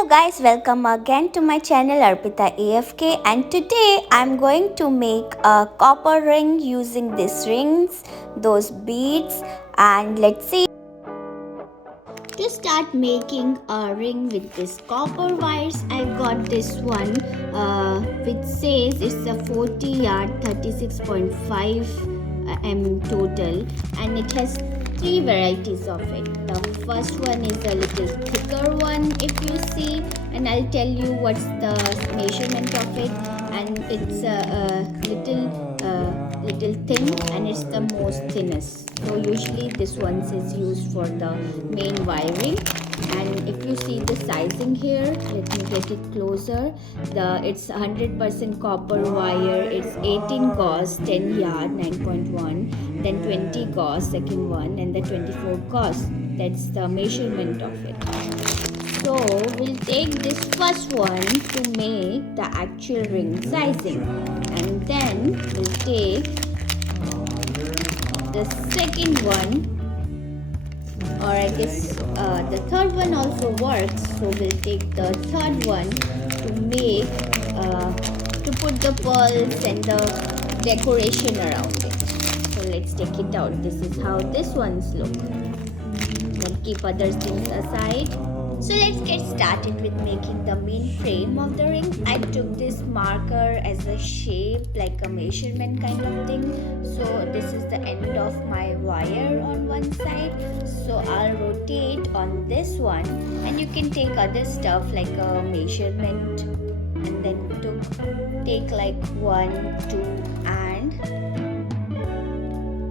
Hello guys, welcome again to my channel Arpita AFK, and today I'm going to make a copper ring using these rings, those beads, and let's see. To start making a ring with this copper wires, I got this one which says it's a 40 yard 36.5 m total, and it has three varieties of it. The first one is a little thicker one, if you see, and I'll tell you what's the measurement of it. And it's a little thin, and it's the most thinnest. So usually this one is used for the main wiring. And if you see the sizing here, let me get it closer. It's 100% copper wire. It's 18 gauze 10 yard 9.1, then 20 gauze second one, and the 24 gauze. That's the measurement of it. So we'll take this first one to make the actual ring sizing, and then we'll take the second one, or I guess the third one also works. So we'll take the third one to make to put the pearls and the decoration around it. So let's take it out. This is how this ones look. We'll keep other things aside. So let's get started with making the main frame of the ring. I took this marker as a shape, like a measurement kind of thing. So this is the end of my wire on one side. So I'll rotate on this one, and you can take other stuff like a measurement, and then take like 1, 2 and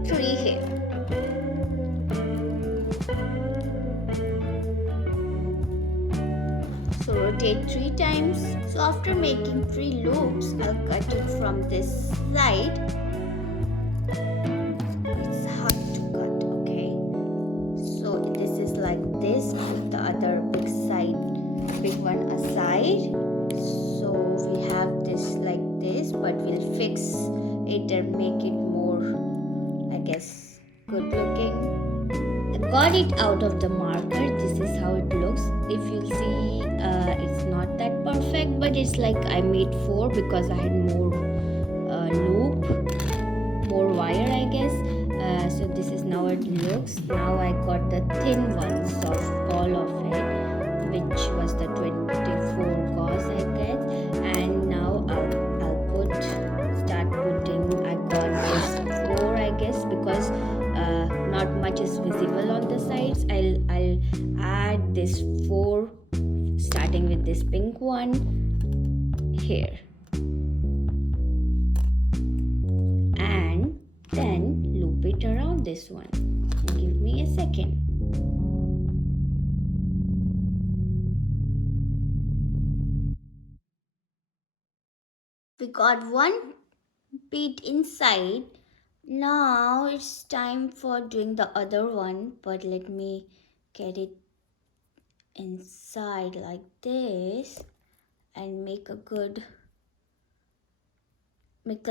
3 here. So rotate 3 times. So after making 3 loops, I'll cut it from this side. It's hard to cut, okay? So this is like this. Put the other big one aside. So we have this like this, but we'll fix it and make it more, I guess, good looking. Got it out of the marker. This is how it looks. If you see, it's not that perfect, but it's like I made 4 because I had more more wire, I guess. So this is how it looks. Now I got the thin ones of all of it, which was the 24 gauze, I guess. And now I'll start putting. I got this 4, I guess, because not much is visible on the sides. I'll add this 4, starting with this pink one here, and then loop it around this one. Give me a second. We got one bead inside. Now it's time for doing the other one, but let me get it inside like this and make a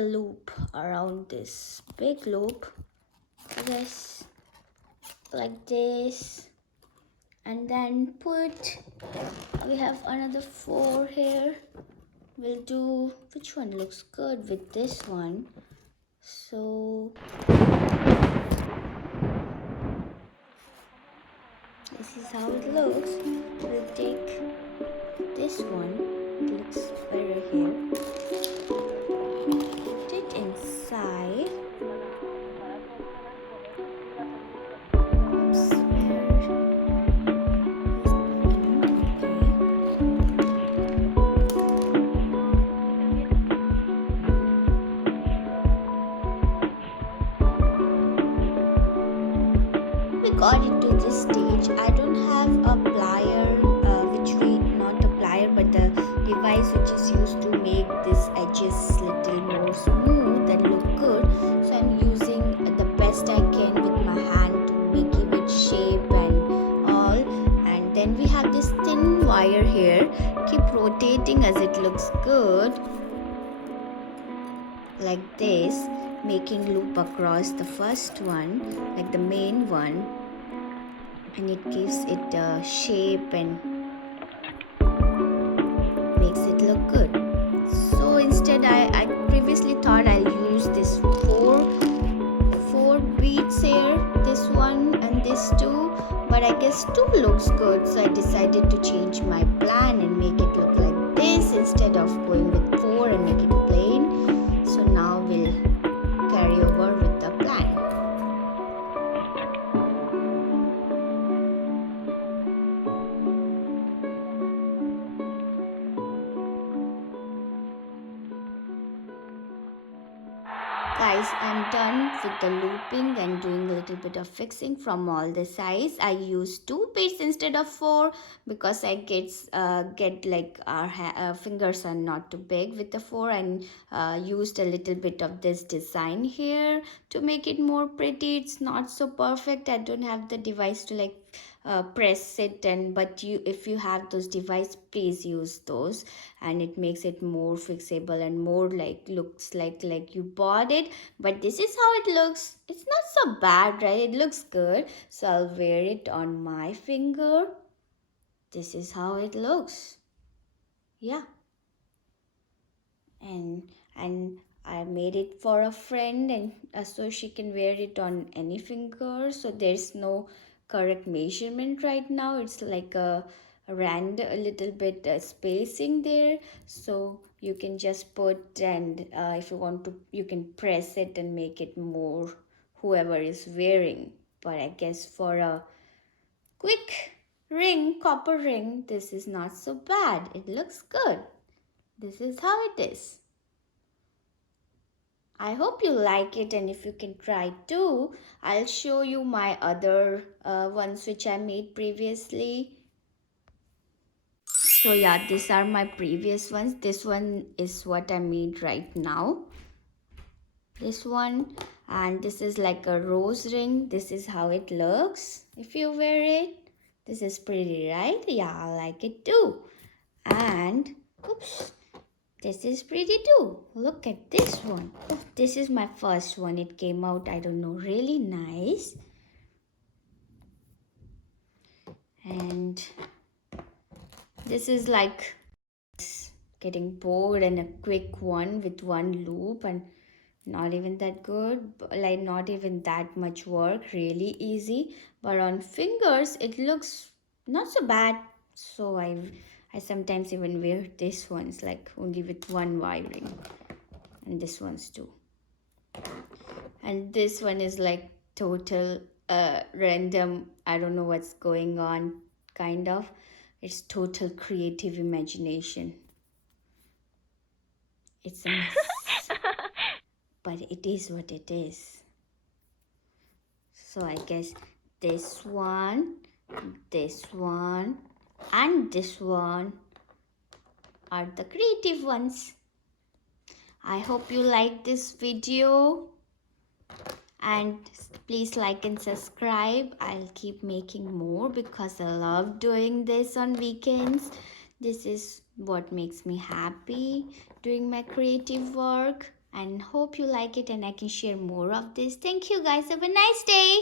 loop around this big loop. Yes, like this, and then we have another 4 here. We'll do, which one looks good with this one? So this is how it looks. We'll take this one. It looks better here. Put it inside. Oops. We got it to this stage. I don't have a plier, not a plier, but the device which is used to make these edges little more smooth and look good. So I'm using the best I can with my hand to give it shape and all. And then we have this thin wire here. Keep rotating as it looks good, like this, making loop across the first one, like the main one, and it gives it a shape and it look good. So instead I previously thought I'll use this four beads here, this one and this two, but I guess two looks good, so I decided to change my plan and make it look like this instead of going with four and make it plain. So now we'll carry over with the plan. Guys, I'm done with the looping and doing a little bit of fixing from all the sides. I use two beads instead of four because I get like our fingers are not too big with the four, and used a little bit of this design here to make it more pretty. It's not so perfect. I don't have the device to like press it, and but you, if you have those device, please use those, and it makes it more fixable and more like looks like you bought it. But this is how it looks. It's not so bad, right? It looks good. So I'll wear it on my finger. This is how it looks. Yeah. And I made it for a friend, and so she can wear it on any finger. So there's no correct measurement right now. It's like a little bit spacing there. So you can just put, and if you want to, you can press it and make it more whoever is wearing. But I guess for a quick ring, copper ring, this is not so bad. It looks good. This is how it is. I hope you like it, and if you can try too, I'll show you my other ones which I made previously. So yeah, these are my previous ones. This one is what I made right now. This one, and this is like a rose ring. This is how it looks if you wear it. This is pretty, right? Yeah, I like it too. And oops, this is pretty too. Look at this one. Oh, this is my first one. It came out, I don't know, really nice. And this is like getting bored, and a quick one with one loop, and not even that good, like not even that much work, really easy. But on fingers it looks not so bad. So I sometimes even wear this ones like only with one wiring, and this one's too. And this one is like total random, I don't know what's going on, kind of. It's total creative imagination. It's a mess. But it is what it is. So I guess this one, and this one are the creative ones. I hope you like this video, and please like and subscribe. I'll keep making more because I love doing this on weekends. This is what makes me happy doing my creative work, and hope you like it and I can share more of this. Thank you guys. Have a nice day.